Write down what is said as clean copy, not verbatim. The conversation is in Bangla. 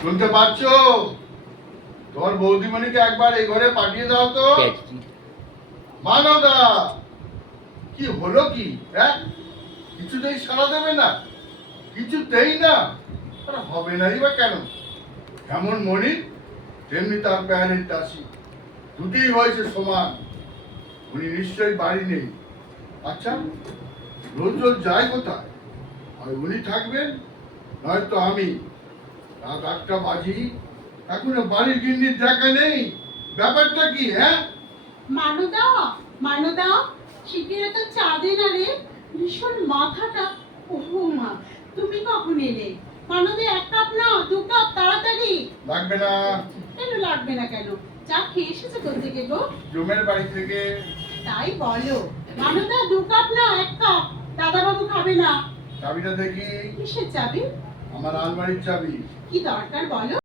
শুনতে পাচ্ছ? তোমার বৌদিমণিকে একবার এই ঘরে পাঠিয়ে দাও তো। মানবদা, কি হলো কি? হ্যাঁ, কিছুতেই সাড়া দেবে না? কিছুতেই না? হবে নাই বা কেন? যেমন মণি তেমনি তার প্যানের দাসী, দুটোই হয়েছে সমান। উনি নিশ্চয়ই বাড়ি নেই। আচ্ছা, রোজ রোজ যায় কোথায়? হয় উনি থাকবেন, নয়তো আমি। রাত ৮টা বাজি, এখনো বাড়ির গিন্নির দেখা নেই। ব্যাপারটা কি? হ্যাঁ, মানদা, মানদা, শিগগিরি তো চা দে না রে, ভীষণ মাথাটা। ওহো মা, তুমি কখন এলে? মানদা, ১ কাপ না ২ কাপ, তাড়াতাড়ি। লাগবে না। কেন লাগবে না কেন? চা খেয়ে এসেছে কোথা থেকে গো? জমের বাড়ি থেকে। তাই বলো। মানদা, ২ কাপ না ১ কাপ, দাদাবাবু খাবে না। চাবিটা দেখি। কিসের চাবি? আমার আলমারির চাবি। কি দরকার বলো?